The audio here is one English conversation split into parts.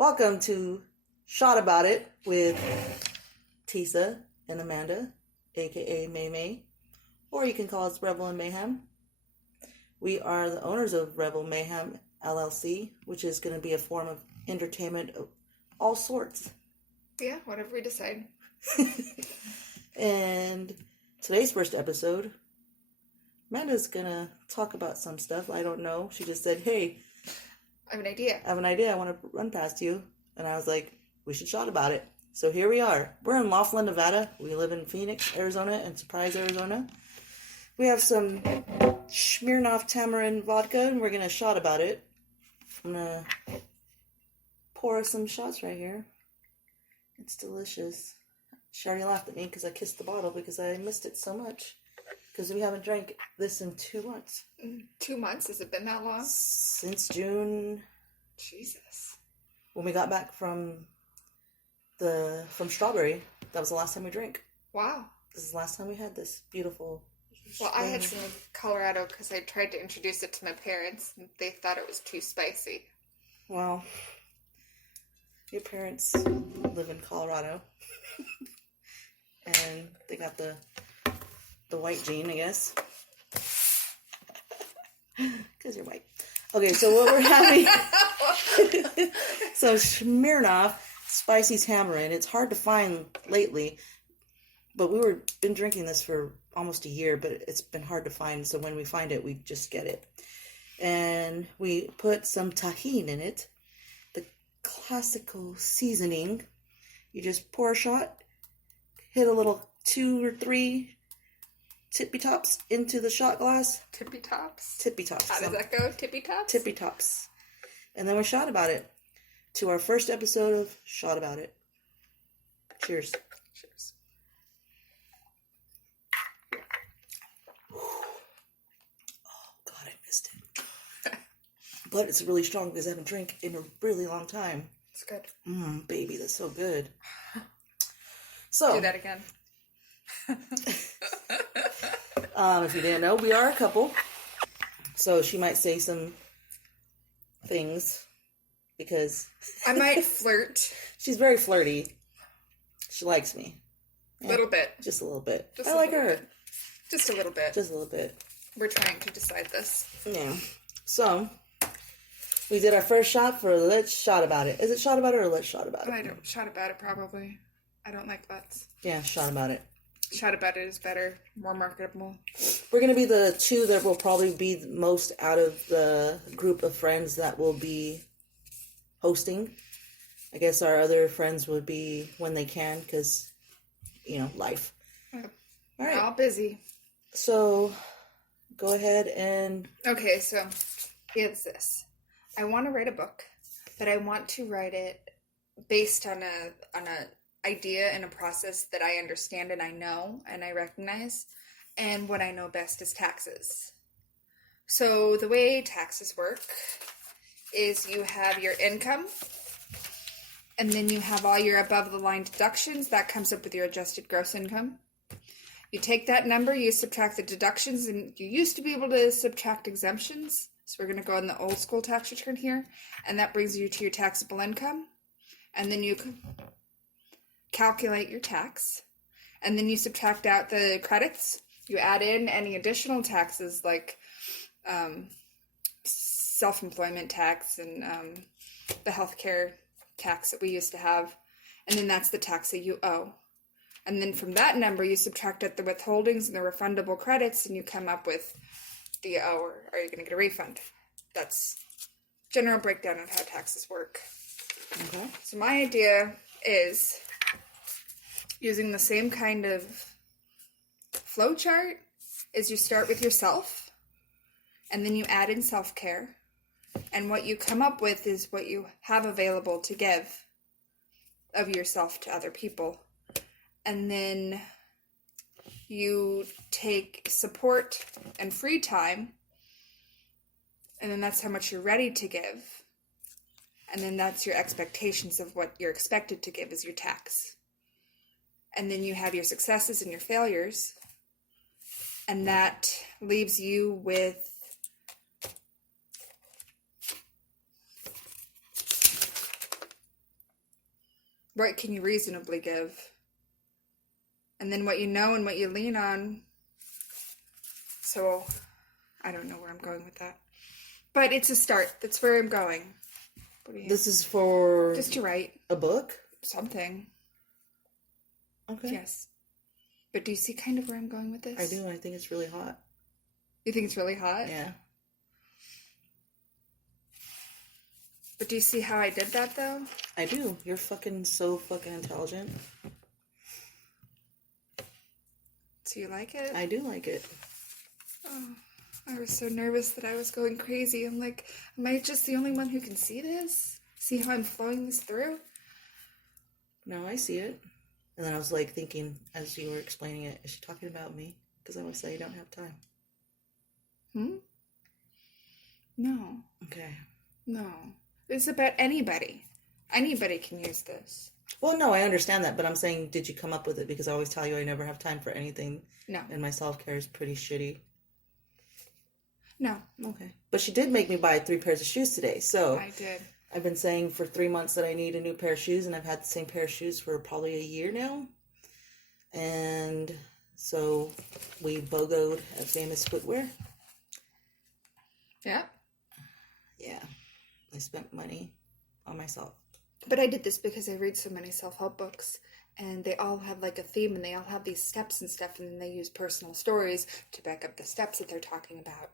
Welcome to Shot About It with Tisa and Amanda, aka May May, or you can call us Rebel and Mayhem. We are the owners of Rebel Mayhem LLC, which is going to be a form of entertainment of all sorts. Yeah, whatever we decide. And today's first episode, Amanda's going to talk about some stuff. I don't know. She just said, hey, I have an idea. I have an idea. I want to run past you. And I was like, we should shot about it. So here we are. We're in Laughlin, Nevada. We live in Phoenix, Arizona, and Surprise, Arizona. We have some Smirnoff tamarind vodka, and we're going to shot about it. I'm going to pour some shots right here. It's delicious. She already laughed at me because I kissed the bottle because I missed it so much. Because we haven't drank this in 2 months. 2 months? Has it been that long? Since June. Jesus. When we got back from Strawberry, that was the last time we drank. Wow. This is the last time we had this beautiful. Well, I had some of Colorado because I tried to introduce it to my parents, and they thought it was too spicy. Well, your parents live in Colorado, and they got the white gene, I guess, because you're white. Okay, so what we're having, so Smirnoff Spicy Tamarind. It's hard to find lately, but been drinking this for almost a year, but it's been hard to find. So when we find it, we just get it, and we put some tahini in it, the classical seasoning. You just pour a shot, hit a little 2 or 3 tippy tops into the shot glass. Tippy tops? Tippy tops. How does that go? Tippy tops? Tippy tops. And then we shot about it. To our first episode of Shot About It. Cheers. Cheers. Oh, God, I missed it. But it's really strong because I haven't drank in a really long time. It's good. Baby, that's so good. So, do that again. If you didn't know, we are a couple. So she might say some things because I might flirt. She's very flirty. She likes me. A little bit. Just a little bit. Just I a like little her. bit. Just a little bit. Just a little bit. We're trying to decide this. Yeah. So, we did our first shot for Let's Shot About It. Is it Shot About It or Let's Shot About It? I don't. Shot about it, probably. I don't like butts. Yeah, Shot About It. Shot about it is better, more marketable. We're going to be the 2 that will probably be the most out of the group of friends that will be hosting. I guess our other friends would be when they can because, life. All right. All busy. So, go ahead and... Okay, so it's this. I want to write a book, but I want to write it based on a idea and a process that I understand and I know and I recognize, and what I know best is taxes. So the way taxes work is you have your income, and then you have all your above the line deductions. That comes up with your adjusted gross income. You take that number, you subtract the deductions, and you used to be able to subtract exemptions. So we're going to go in the old school tax return here, and that brings you to your taxable income. And then you calculate your tax, and then you subtract out the credits. You add in any additional taxes like self-employment tax and the healthcare tax that we used to have, and then that's the tax that you owe. And then from that number, you subtract out the withholdings and the refundable credits, and you come up with, do you owe or are you going to get a refund? That's general breakdown of how taxes work. Okay. So my idea is using the same kind of flow chart is you start with yourself, and then you add in self-care, and what you come up with is what you have available to give of yourself to other people. And then you take support and free time, and then that's how much you're ready to give, and then that's your expectations of what you're expected to give is your tax. And then you have your successes and your failures, and that leaves you with What can you reasonably give? And then what you know and what you lean on. So, I don't know where I'm going with that. But it's a start. That's where I'm going. What do you... This is for... Just to write. A book? Something. Okay. Yes. But do you see kind of where I'm going with this? I do. I think it's really hot. You think it's really hot? Yeah. But do you see how I did that, though? I do. You're so fucking intelligent. So you like it? I do like it. Oh, I was so nervous that I was going crazy. I'm like, am I just the only one who can see this? See how I'm flowing this through? No, I see it. And then I was like thinking, as you were explaining it, is she talking about me? Because I would say you don't have time. No. Okay. No. It's about anybody. Anybody can use this. Well, no, I understand that, but I'm saying, did you come up with it? Because I always tell you I never have time for anything. No. And my self-care is pretty shitty. No. Okay. But she did make me buy 3 pairs of shoes today, so... I did. I've been saying for 3 months that I need a new pair of shoes, and I've had the same pair of shoes for probably a year now. And so we BOGO'd at Famous Footwear. Yeah. Yeah. I spent money on myself. But I did this because I read so many self-help books, and they all have like a theme, and they all have these steps and stuff, and then they use personal stories to back up the steps that they're talking about.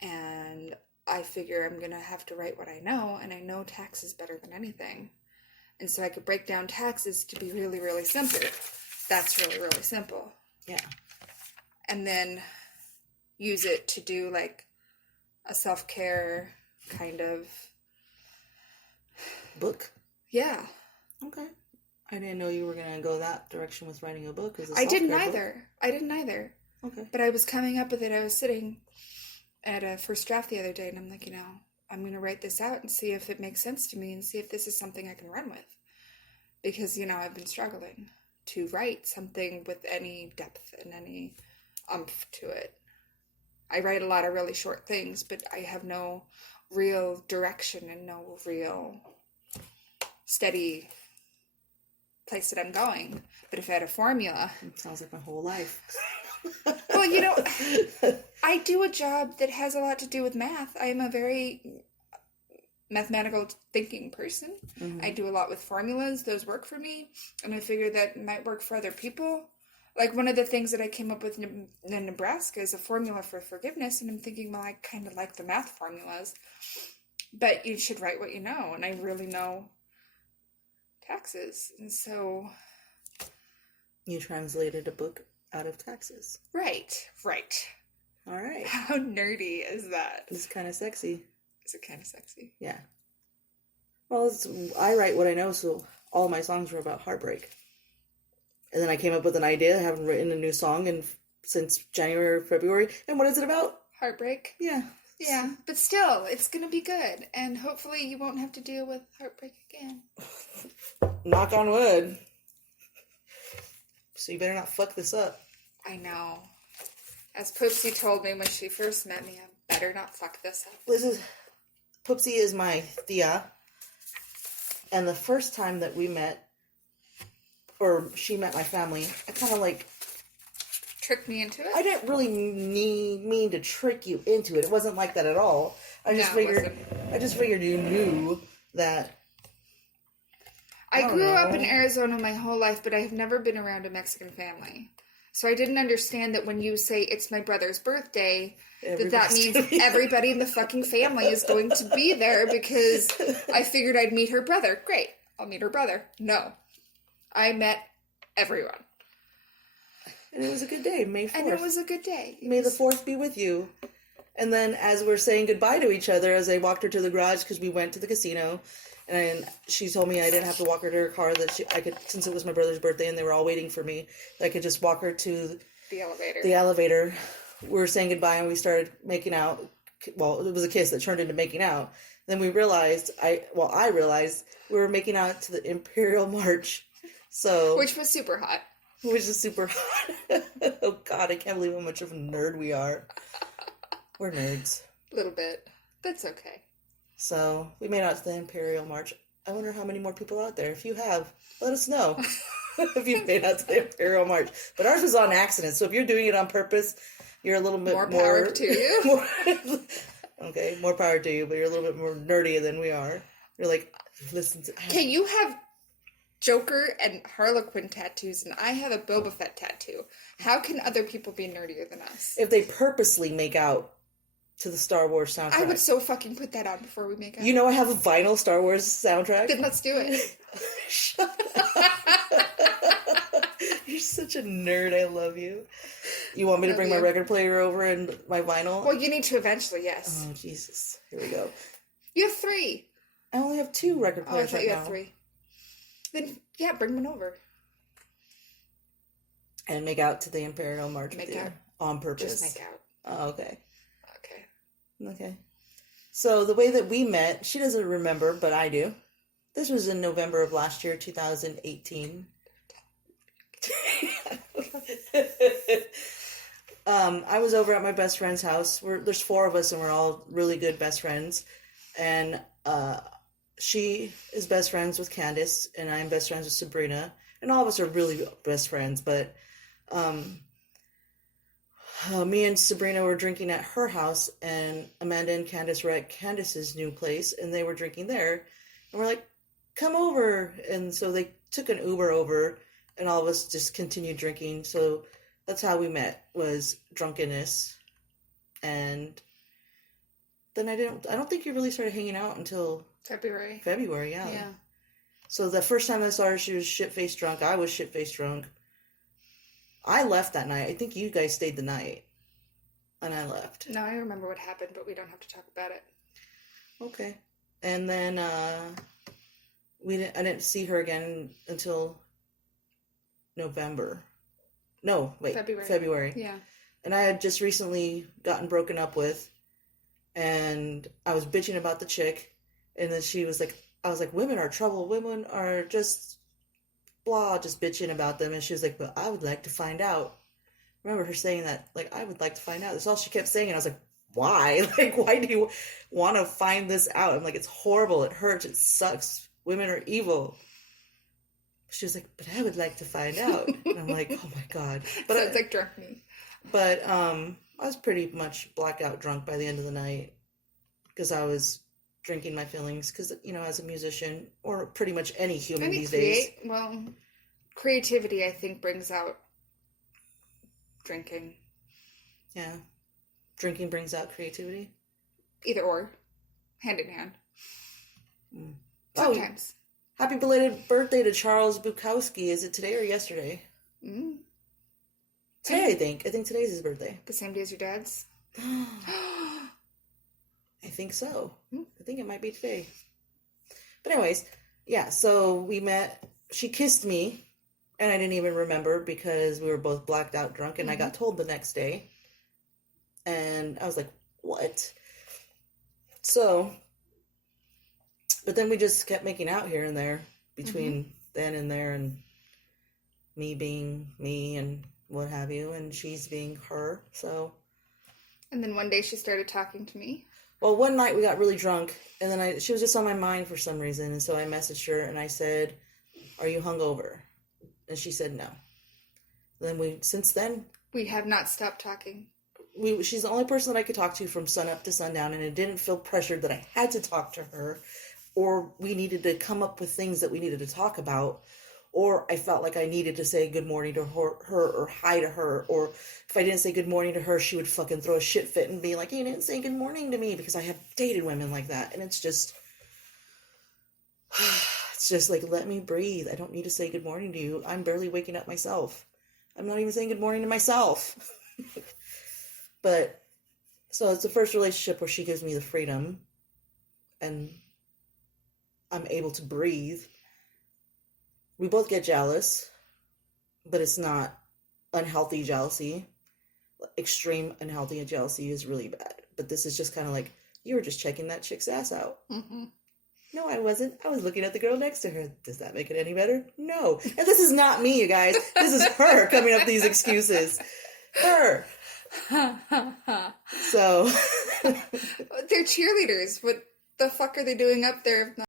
And I figure I'm going to have to write what I know, and I know taxes better than anything. And so I could break down taxes to be really, really simple. That's really, really simple. Yeah. And then use it to do like a self-care kind of... Book? Yeah. Okay. I didn't know you were going to go that direction with writing a book. I didn't either. Okay. But I was coming up with it. I was sitting at a first draft the other day, and I'm like, I'm going to write this out and see if it makes sense to me and see if this is something I can run with. Because, I've been struggling to write something with any depth and any oomph to it. I write a lot of really short things, but I have no real direction and no real steady place that I'm going. But if I had a formula... It sounds like my whole life. Well, I do a job that has a lot to do with math. I am a very mathematical thinking person. Mm-hmm. I do a lot with formulas. Those work for me. And I figure that might work for other people. Like one of the things that I came up with in Nebraska is a formula for forgiveness. And I'm thinking, well, I kind of like the math formulas. But you should write what you know. And I really know taxes. And so... You translated a book out of taxes. Right. All right. How nerdy is that? It's kind of sexy. Is it kind of sexy? Yeah. Well, I write what I know, so all my songs were about heartbreak. And then I came up with an idea. I haven't written a new song since January or February. And what is it about? Heartbreak. Yeah. Yeah, but still, it's going to be good. And hopefully you won't have to deal with heartbreak again. Knock on wood. So you better not fuck this up. I know. As Poopsie told me when she first met me, I better not fuck this up. Poopsie is my Thea. And the first time that we met, or she met my family, I kind of tricked me into it? I didn't really mean to trick you into it. It wasn't like that at all. I just figured you knew that. I grew up in Arizona my whole life, but I have never been around a Mexican family. So I didn't understand that when you say it's my brother's birthday, that means everybody in the fucking family is going to be there, because I figured I'd meet her brother. Great, I'll meet her brother. No. I met everyone. And it was a good day, May 4th. And it was a good day. May the 4th be with you. And then as we're saying goodbye to each other, as I walked her to the garage, because we went to the casino, and she told me I didn't have to walk her to her car, that I could, since it was my brother's birthday and they were all waiting for me, that I could just walk her to the elevator. We were saying goodbye and we started making out. Well, it was a kiss that turned into making out. Then we realized, I realized we were making out to the Imperial March. Which was super hot. Which is super hot. Oh God, I can't believe how much of a nerd we are. We're nerds. A little bit. That's okay. So we made out to the Imperial March I wonder how many more people out there. If you have, let us know. If you made out to the Imperial March. But ours was on accident, so if you're doing it on purpose, you're a little bit more power to you. Okay, more power to you, but you're a little bit more nerdy than we are. You're like, listen to... Okay, you have Joker and Harlequin tattoos, and I have a Boba Fett tattoo. How can other people be nerdier than us? If they purposely make out to the Star Wars soundtrack. I would so fucking put that on before we make out. You know I have a vinyl Star Wars soundtrack? Then let's do it. Shut up. You're such a nerd. I love you. You want me to bring my record player over and my vinyl? Well, you need to eventually, yes. Oh, Jesus. Here we go. You have 3. I only have 2 record players. I thought you had 3. Then, yeah, bring one over. And make out to the Imperial March Make with you. out. On purpose. Just make out. Oh, okay. Okay. So the way that we met, she doesn't remember, but I do. This was in November of last year, 2018. I was over at my best friend's house. There's 4 of us, and we're all really good best friends. And she is best friends with Candace, and I'm best friends with Sabrina. And all of us are really best friends, but me and Sabrina were drinking at her house, and Amanda and Candace were at Candace's new place, and they were drinking there. And we're like, come over. And so they took an Uber over, and all of us just continued drinking. So that's how we met, was drunkenness. And then I don't think you really started hanging out until February, yeah. Yeah. So the first time I saw her, she was shit-faced drunk. I was shit-faced drunk. I left that night. I think you guys stayed the night. And I left. No, I remember what happened, but we don't have to talk about it. Okay. And then I didn't see her again until November. No, wait. February. Yeah. And I had just recently gotten broken up with, and I was bitching about the chick, and then she was like, I was like, women are trouble. Women are just blah, just bitching about them. And she was like, but I would like to find out. I remember her saying that, like, I would like to find out. That's all she kept saying. And I was like, why? Like, why do you want to find this out? I'm like, it's horrible. It hurts. It sucks. Women are evil. She was like, but I would like to find out. And I'm like, oh my God. But Sounds like drunk me. But I was pretty much blackout drunk by the end of the night because I was drinking my feelings. Because, you know, as a musician, or pretty much any human these days. Well, creativity, I think, brings out drinking. Yeah. Drinking brings out creativity? Either or. Hand in hand. Mm. Sometimes. Oh, happy belated birthday to Charles Bukowski. Is it today or yesterday? Mm. Today, I think. I think today's his birthday. The same day as your dad's? I think so. I think it might be today. But anyways, yeah, so we met. She kissed me, and I didn't even remember because we were both blacked out drunk, and I got told the next day. And I was like, what? So, but then we just kept making out here and there between then and there, and me being me and what have you, and she's being her, so. And then one day she started talking to me. Well, one night we got really drunk, and then she was just on my mind for some reason, and so I messaged her, and I said, are you hungover? And she said no. And then since then... We have not stopped talking. She's the only person that I could talk to from sun up to sundown, and it didn't feel pressured that I had to talk to her, or we needed to come up with things that we needed to talk about, or I felt like I needed to say good morning to her or hi to her, or if I didn't say good morning to her, she would fucking throw a shit fit and be like, you didn't say good morning to me, because I have dated women like that, and it's just like, let me breathe. I don't need to say good morning to you. I'm barely waking up myself. I'm not even saying good morning to myself. But, so it's the first relationship where she gives me the freedom, and I'm able to breathe. We both get jealous, but it's not unhealthy jealousy. Extreme unhealthy jealousy is really bad. But this is just kind of like, you were just checking that chick's ass out. Mm-hmm. No, I wasn't. I was looking at the girl next to her. Does that make it any better? No. And this is not me, you guys. This is her coming up with these excuses. Her. So. They're cheerleaders. What the fuck are they doing up there if not